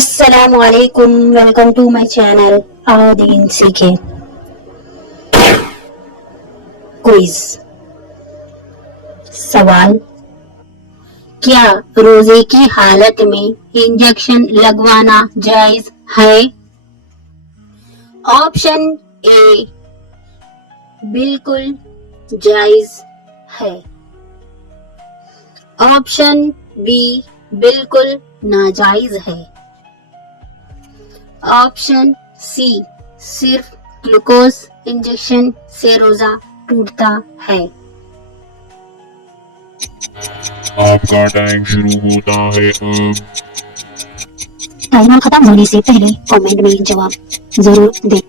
السلام علیکم، welcome to my channel دین سیکھے کوئز۔ سوال: کیا روزے کی حالت میں انجیکشن لگوانا جائز ہے؟ آپشن اے بالکل جائز ہے، آپشن بی بالکل ناجائز ہے، آپشن سی صرف گلوکوز انجیکشن سے روزہ ٹوٹتا ہے۔ آپ کا ٹائم شروع ہوتا ہے اب۔ ٹائمر ختم ہونے سے پہلے کامنٹ میں جواب ضرور دیں۔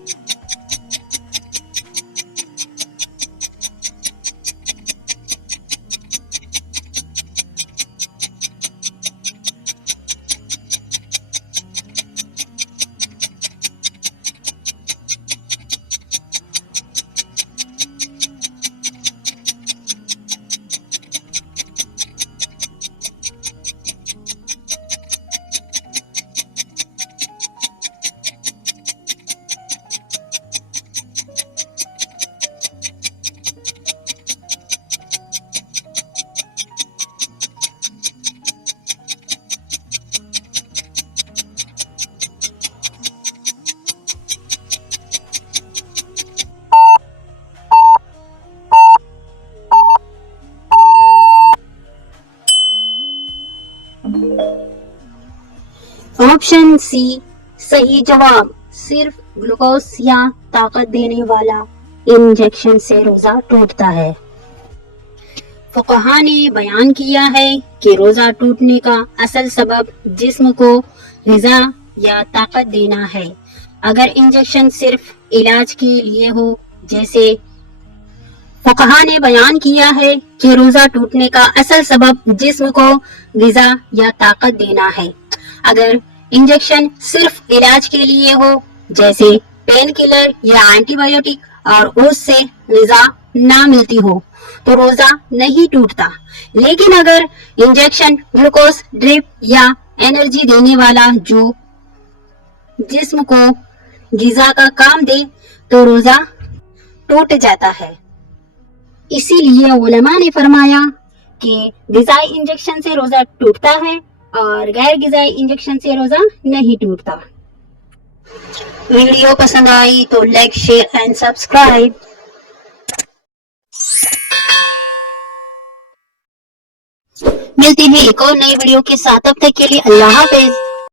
آپشن سی صحیح جواب، صرف گلوکوز یا طاقت دینے والا انجیکشن سے روزہ ٹوٹتا ہے۔ فقہا نے بیان کیا ہے کہ روزہ ٹوٹنے کا اصل سبب جسم کو غذا یا طاقت دینا ہے۔ اگر انجیکشن صرف علاج کے لیے ہو، جیسے فقہا نے بیان کیا ہے کہ روزہ ٹوٹنے کا اصل سبب جسم کو غذا یا طاقت دینا ہے۔ اگر انجیکشن صرف علاج کے لیے ہو، جیسے پین کلر یا اینٹی بایوٹک، اور اس سے غذا نہ ملتی ہو تو روزہ نہیں ٹوٹتا۔ لیکن اگر انجیکشن گلوکوز ڈرپ یا انرجی دینے والا جو جسم کو غذا کا کام دے تو روزہ ٹوٹ جاتا ہے۔ اسی لیے علماء نے فرمایا کہ غذائی انجیکشن سے روزہ ٹوٹتا ہے اور غیر غذائی انجیکشن سے روزہ نہیں ٹوٹتا۔ ویڈیو پسند آئی تو لائک، شیئر اینڈ سبسکرائب۔ ملتے ہیں ایک اور نئی ویڈیو کے ساتھ، تب تک کے لیے اللہ حافظ۔